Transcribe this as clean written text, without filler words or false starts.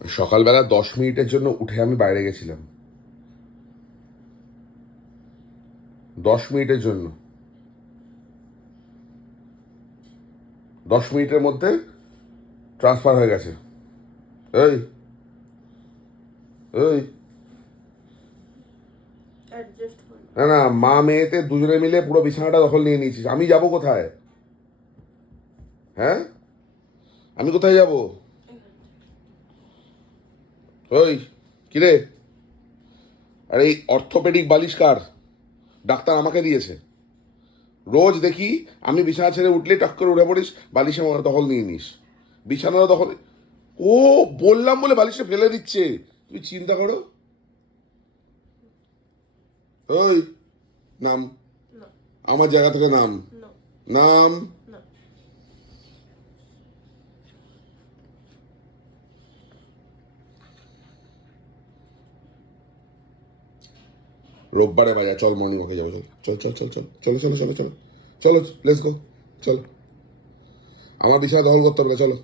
সকালবেলা 10 মিনিটের জন্য উঠে আমি বাইরে গেছিলাম, 10 মিনিটের জন্য। 10 মিনিটের মধ্যে ট্রান্সফার হয়ে গেছে। এই এই না না, মা মেয়েতে দুজনে মিলে পুরো বিছানাটা দখল নিয়ে নিয়েছিস। আমি যাব কোথায়? হ্যাঁ, আমি কোথায় যাব? ওই কিরে, আর এই অর্থোপেডিক বালিশ কার? ডাক্তার আমাকে দিয়েছে। রোজ দেখি আমি বিছানা ছেড়ে উঠলে টাক করে উঠে পড়িস, বালিশে দখল নিয়ে নিস, বিছানারও দখল। ও, বললাম বলে বালিশে ফেলে দিচ্ছে। তুই চিন্তা করো। ওই নাম, আমার জায়গা থেকে নাম, নাম। রোববারে বাজার, চল মর্নিং ওয়াকে যাবো, চল চল চল চল চলো চলো চলো চলো চলো, লেটস গো, চলো। আমার বিছানা দখল করতে হবে, চলো।